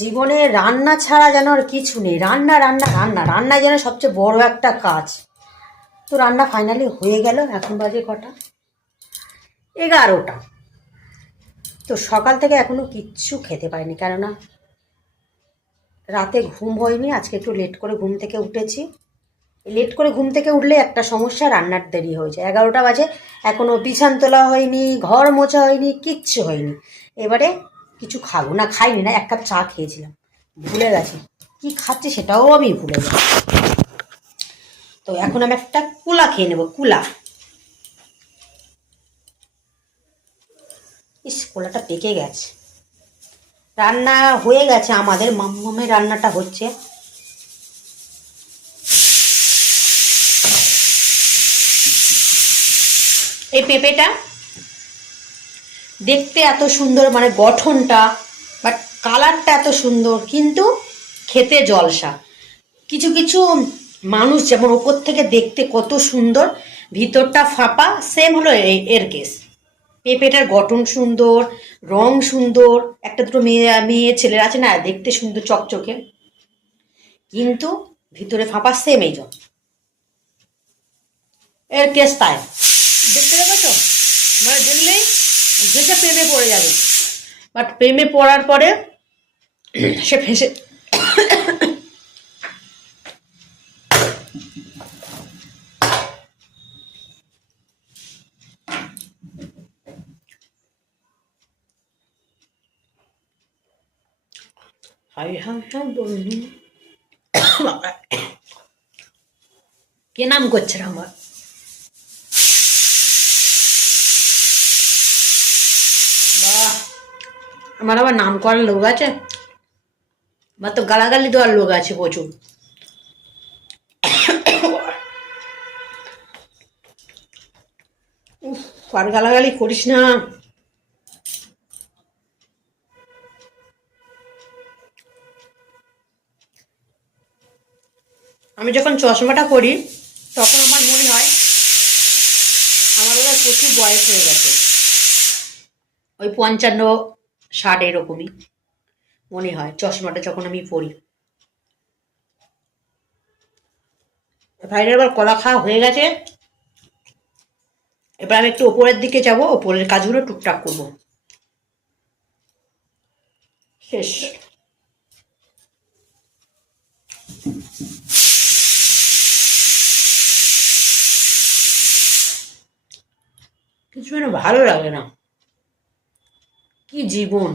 জীবনে রান্না ছাড়া যেন আর কিছু নেই। রান্না রান্না রান্না রান্না যেন সবচেয়ে বড় একটা কাজ। তো রান্না ফাইনালি হয়ে গেল। এখন বাজে কটা? 11টা। তো সকাল থেকে এখনো কিচ্ছু খেতে পারিনি, কেননা রাতে ঘুম হয়নি। আজকে একটু লেট করে ঘুম থেকে উঠেছি। লেট করে ঘুম থেকে উঠলে একটা সমস্যা, রান্নার দেরি হয়ে যায়। 11টা বাজে, এখনও বিছান তোলা হয়নি, ঘর মোছা হয়নি, কিচ্ছু হয়নি। এবারে কিছু খাবো না, খাইনি না, 1 কাপ চা খেয়েছিলাম, ভুলে গেছি কি খাচ্ছি সেটাও আমি ভুলে গেছি। তো এখন আমি একটা কুলা খেয়ে নেবো। কুলা, ইস কুলাটা পেকে গেছে। রান্না হয়ে গেছে, আমাদের মাম্মামের রান্নাটা হচ্ছে। এই পেঁপেটা দেখতে এত সুন্দর, মানে গঠনটা, বাট কালারটা এত সুন্দর, কিন্তু খেতে জলসা। কিছু কিছু মানুষ যেমন ওপর থেকে দেখতে কত সুন্দর, ভিতরটা ফাঁপা, সেম হলো এর কেস। পেঁপেটার গঠন সুন্দর, রং সুন্দর, একটা দুটো মেয়ে মেয়ে ছেলের আছে না, দেখতে সুন্দর চকচকে, কিন্তু ভিতরে ফাঁপা, সেম এই জল এর কেস তাই। দেখতে পাবো তো, মানে দেখলেই ঘেসে প্রেমে পড়ে যাবে, বাট প্রেমে পড়ার পরে সে ফেসে হাই হাই হাই বলুন। কে নাম করছে রে আমার? বাহ, আমার আবার নাম করার লোক আছে, আমার তো গালাগালি দেওয়ার লোক আছে প্রচুর। উফ, আর গালাগালি করিস না। আমি যখন চশমাটা করি তখন আমার মনে হয় আমার ওরা প্রচুর বয়স হয়ে গেছে, ওই 55-60 এরকমই মনে হয় চশমাটা যখন আমি পরি। ভাইয়ের এবার কলা খাওয়া হয়ে গেছে, এবার আমি একটু ওপরের দিকে যাব, ওপরের কাজগুলো টুকটাক করব। শেষ। কিছু যেন ভালো লাগে না, কি জীবন।